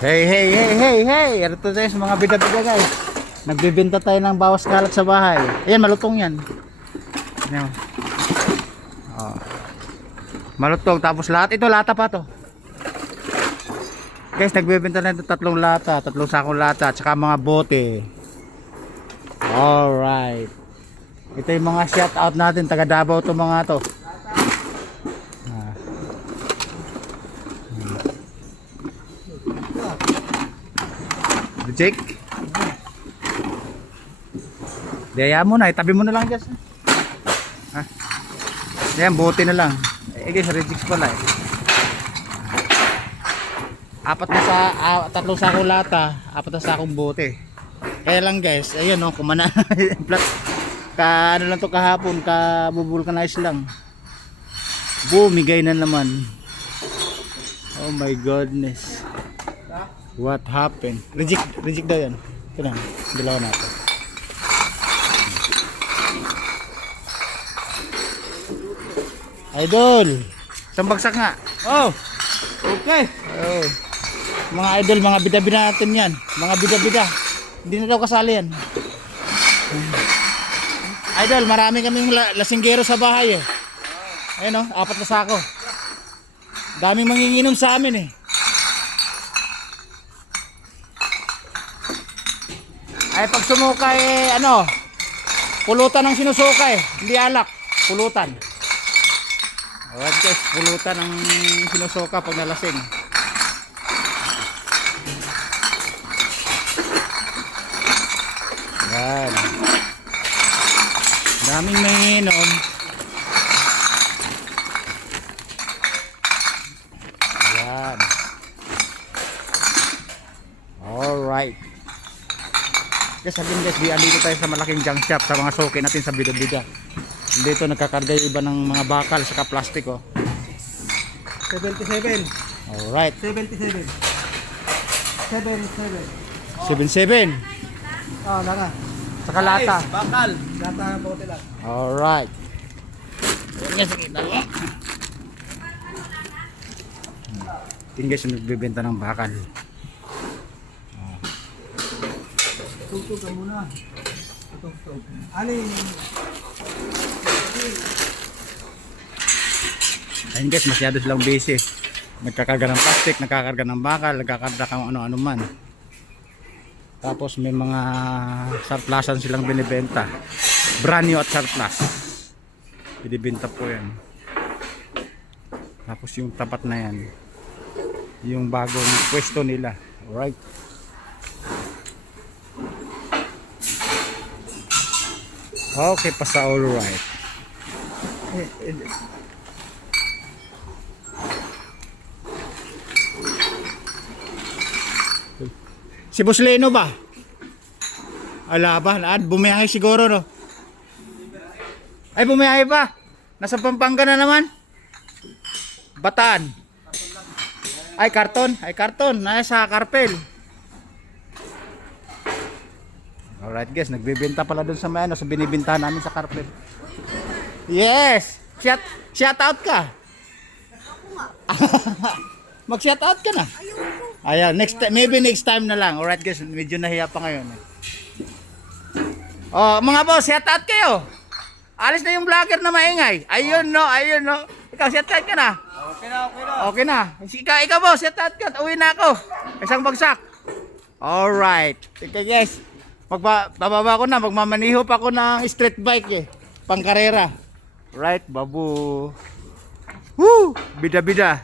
Hey, hey, hey, hey, hey! Ito guys, mga bida-bida guys. Nagbebenta tayo ng bawas kalat sa bahay. Ayan, malutong yan. Ayan. Oh. Malutong, tapos lahat. Ito, lata pa to. Guys, nagbebenta na ito tatlong sakong lata, at saka mga bote. Alright. Ito yung mga shout out natin, taga Davao to mga to. Jake. Daya mo na, itabi mo na lang guys. Ha? Yan, bote na lang. Eh guys, rejects pala eh. Tatlong sakong lata, apat na sakong bote. Kaya lang guys, ayun no, kumana. Ano lang to kahapon, ka-vulcanize lang. Bumigay na naman. Oh my goodness. What happened? Reject daw yan. Ito na, dalawa natin. Idol! Isang bagsak nga. Oh! Okay! Oh. Mga idol, mga bida-bida natin yan. Mga bida-bida. Hindi na daw kasali yan. Idol, marami kaming lasinggero sa bahay eh. Ayun oh, 4 na sako. Daming manginginom sa amin eh. Ay pag sumukay ano, pulutan ang sinusukay, hindi alak, pulutan. Alright guys, pulutan ang sinusuka pag nalasing. Yan. Daming manginom. Yan. Alright. Guys, sabihin guys, dito tayo sa malaking junk shop sa mga suki natin sa bida-bida. Dito nagkakarga yung iba ng mga bakal saka plastic oh. 77. Alright. 77. 77. 77. Oh, lata. Saka lata. Bakal. Lata ng bote lang. Alright. Yan guys, dalawa. Tingin guys yung nagbibenta ng bakal. Tugtog ka muna. Tugtog. Aling. Ayun guys, masyado silang busy. Nagkakarga ng plastic, nagkakarga ng bakal, nagkakarga ng ano-ano man. Tapos may mga surplusan silang binibenta. Brand new at surplus. Binibenta po yan. Tapos yung tapat na yan, yung bagong pwesto nila. Alright. Okay pa sa alright. Si Busleno ba? Ala ba? Bumiyahe siguro no? Ay bumiyahe ba? Nasa Pampanga na naman? Bataan? Ay karton? Ay karton. Nasa Carpel. Alright guys, nagbebenta pala dun sa may ano, sa binibintahan namin sa Carpel. Yes! Shout out ka! Mag shout out ka na. Ayan, maybe next time na lang. Alright guys, medyo nahiya pa ngayon. Oh, mga boss, shout out kayo. Alis na yung vlogger na maingay. Ayun no, ayun no. Ikaw shout out ka na. Okay na, okay na. Okay na. Ikaw boss, shout out ka. Uwi na ako. Isang bagsak. Alright. Okay guys. Bababa ko na, magmamaniho pa ako ng street bike eh. Pangkarera. Right, babu. Woo! Bida-bida.